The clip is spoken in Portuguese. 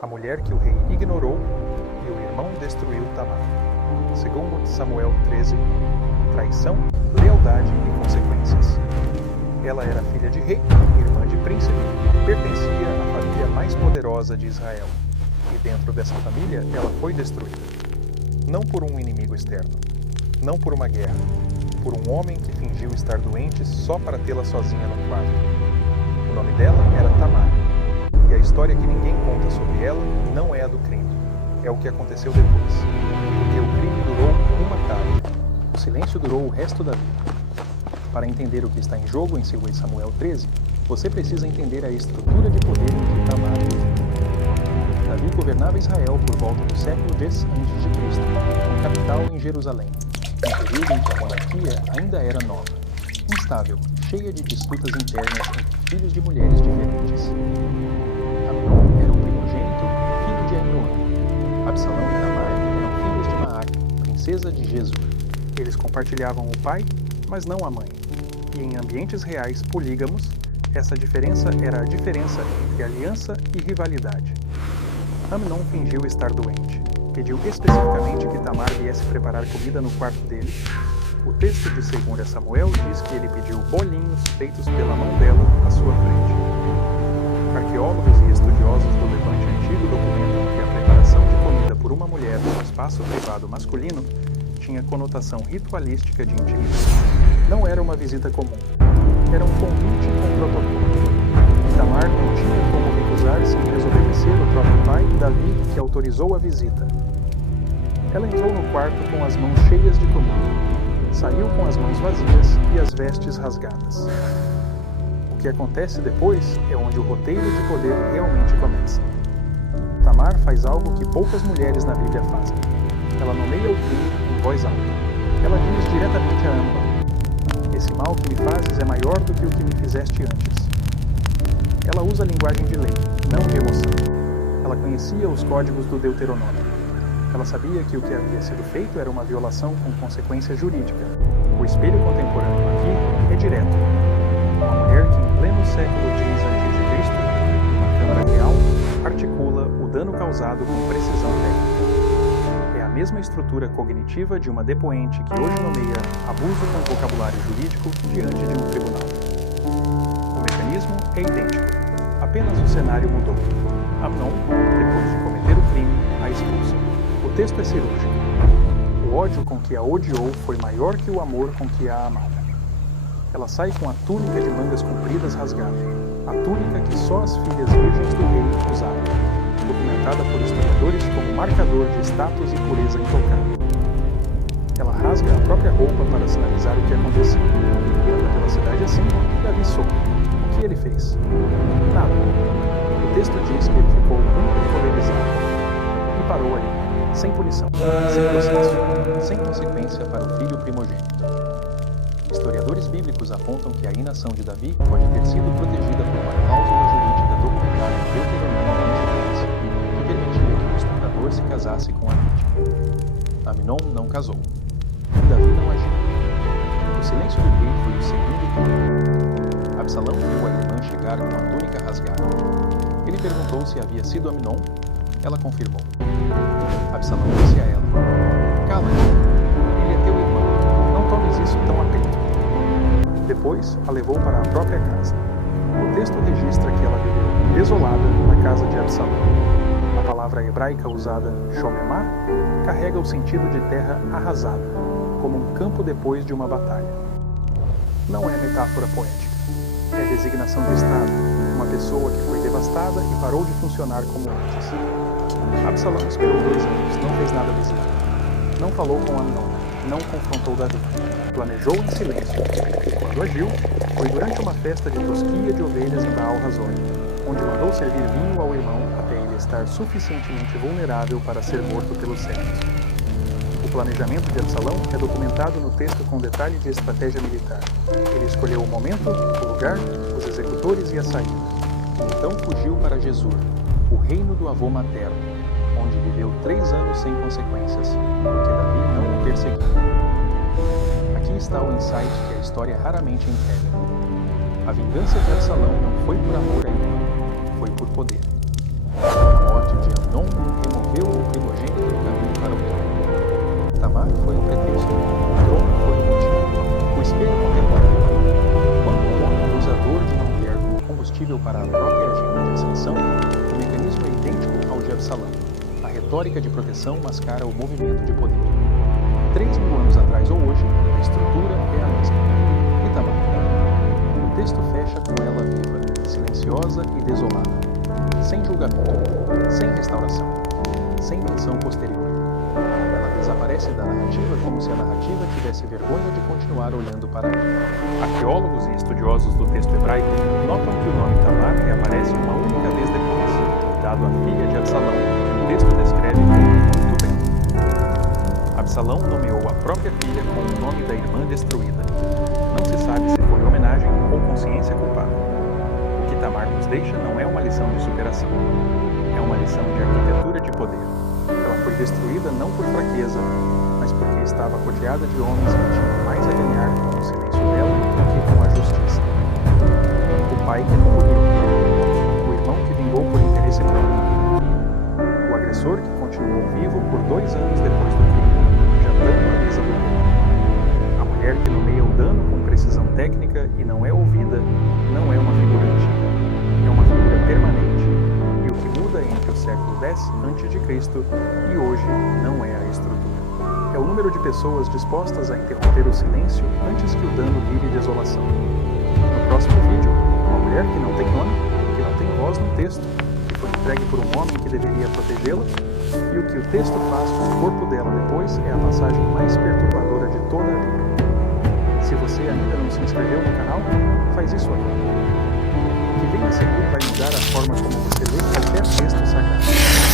a mulher que o rei ignorou e o irmão destruiu Tamar. Segundo Samuel 13, traição, lealdade e consequências. Ela era filha de rei, irmã de príncipe, pertencia à família mais poderosa de Israel. E dentro dessa família, ela foi destruída. Não por um inimigo externo, não por uma guerra, por um homem que fingiu estar doente só para tê-la sozinha no quarto. O nome dela era Tamar. E a história que ninguém conta sobre ela não é a do crime. É o que aconteceu depois. Porque o crime durou uma tarde. O silêncio durou o resto da vida. Para entender o que está em jogo em 2 Samuel 13, você precisa entender a estrutura de poder em que Tamar vive. Davi governava Israel por volta do século X a.C., com capital em Jerusalém, um período em que a monarquia ainda era nova, instável, cheia de disputas internas entre filhos de mulheres diferentes. Amnon era o primogênito, filho de Ahinoam. Absalão e Tamar eram filhos de Maaca, princesa de Gesur. Eles compartilhavam o pai, mas não a mãe. E em ambientes reais polígamos, essa diferença era a diferença entre aliança e rivalidade. Amnon fingiu estar doente. Pediu especificamente que Tamar viesse preparar comida no quarto dele. O texto de 2 Samuel diz que ele pediu bolinhos feitos pela mão dela à sua frente. Arqueólogos e estudiosos do Levante Antigo documentam que a preparação de comida por uma mulher no espaço privado masculino tinha conotação ritualística de intimidade. Não era uma visita comum. Era um convite com protocolo. Tamar não tinha como recusar sem desobedecer o próprio pai, Davi, que autorizou a visita. Ela entrou no quarto com as mãos cheias de comida. Saiu com as mãos vazias e as vestes rasgadas. O que acontece depois é onde o roteiro de poder realmente começa. Tamar faz algo que poucas mulheres na Bíblia fazem. Ela nomeia o crime em voz alta. Ela diz diretamente a Amnon: esse mal que me fazes é maior do que o que me fizeste antes. Ela usa a linguagem de lei, não de emoção. Ela conhecia os códigos do Deuteronômio. Ela sabia que o que havia sido feito era uma violação com consequência jurídica. O espelho contemporâneo aqui é direto. Uma mulher que em pleno século X a.C., numa câmara real, articula o dano causado com precisão técnica. É a mesma estrutura cognitiva de uma depoente que hoje nomeia abuso com vocabulário jurídico diante de um tribunal. O mecanismo é idêntico. Apenas o cenário mudou. Amnon, depois de cometer o crime, a expulsa. O texto é cirúrgico. O ódio com que a odiou foi maior que o amor com que a amava. Ela sai com a túnica de mangas compridas rasgada, a túnica que só as filhas virgens do rei usavam, documentada por historiadores como marcador de status e pureza intocável. Ela rasga a própria roupa para sinalizar o que aconteceu. Anda pela cidade assim, Davi soube. O que ele fez? Nada. O texto diz que ele ficou muito encolerizado. E parou ali, sem punição, sem processo, sem consequência para o filho primogênito. Historiadores bíblicos apontam que a inação de Davi pode ter sido protegida por uma cláusula jurídica documentada em Deuteronômio 23, que permitia que o estuprador se casasse com a vítima. Amnon não casou. E Davi não agiu. O silêncio do rei foi o segundo turno. Absalão viu a irmã chegar com a túnica rasgada. Ele perguntou se havia sido Amnon. Ela confirmou. Absalão disse a ela: cala-te, ele é teu irmão. Não tomes isso tão a peito. Depois, a levou para a própria casa. O texto registra que ela viveu desolada na casa de Absalão. A palavra hebraica usada, shomemá, carrega o sentido de terra arrasada, como um campo depois de uma batalha. Não é metáfora poética. É designação de estado, uma pessoa que foi devastada e parou de funcionar como antes. Absalão esperou 2 anos, não fez nada visível. Não falou com Amnon, não confrontou Davi. Planejou em silêncio. E quando agiu, foi durante uma festa de tosquia de ovelhas em Baal Hazor, onde mandou servir vinho ao irmão até ele estar suficientemente vulnerável para ser morto pelos servos. O planejamento de Absalão é documentado no texto com detalhe de estratégia militar. Ele escolheu o momento, o lugar, os executores e a saída. E então fugiu para Gesur, o reino do avô materno, onde viveu 3 anos sem consequências, porque Davi não o perseguiu. Aqui está o insight que a história raramente entrega. A vingança de Absalão não foi por amor a irmão, foi por poder. A morte de Absalão. A retórica de proteção mascara o movimento de poder. 3.000 anos atrás ou hoje, a estrutura é a mesma. Itamar. O texto fecha com ela viva, silenciosa e desolada. Sem julgamento, sem restauração, sem menção posterior. Ela desaparece da narrativa como se a narrativa tivesse vergonha de continuar olhando para ela. Arqueólogos e estudiosos do texto hebraico notam que o nome Tamar reaparece uma única vez depois, dado à filha de Absalão, que o texto descreve como muito bem. Absalão nomeou a própria filha com o nome da irmã destruída. Não se sabe se foi homenagem ou consciência culpada. O que Tamar nos deixa não é uma lição de superação. É uma lição de arquitetura de poder. Ela foi destruída não por fraqueza, mas porque estava rodeada de homens que tinham mais a ganhar com o silêncio dela do que com a justiça. O pai que não morreu, o irmão que vingou por interesse próprio, o agressor que continuou vivo por 2 anos depois do crime, jantando à mesa do rei. A mulher que nomeia o dano com precisão técnica e não é ouvida, não é uma figura antiga, é uma figura permanente. E o que muda entre o século X a.C. e hoje não é a estrutura. É o número de pessoas dispostas a interromper o silêncio antes que o dano vire desolação. No próximo vídeo, uma mulher que não tem nome, que não tem voz no texto, que foi entregue por um homem que deveria protegê-la, e o que o texto faz com o corpo dela depois é a passagem mais perturbadora de toda a Bíblia. Se você ainda não se inscreveu no canal, faz isso agora. O que vem a seguir vai mudar a forma como você lê qualquer texto sagrado.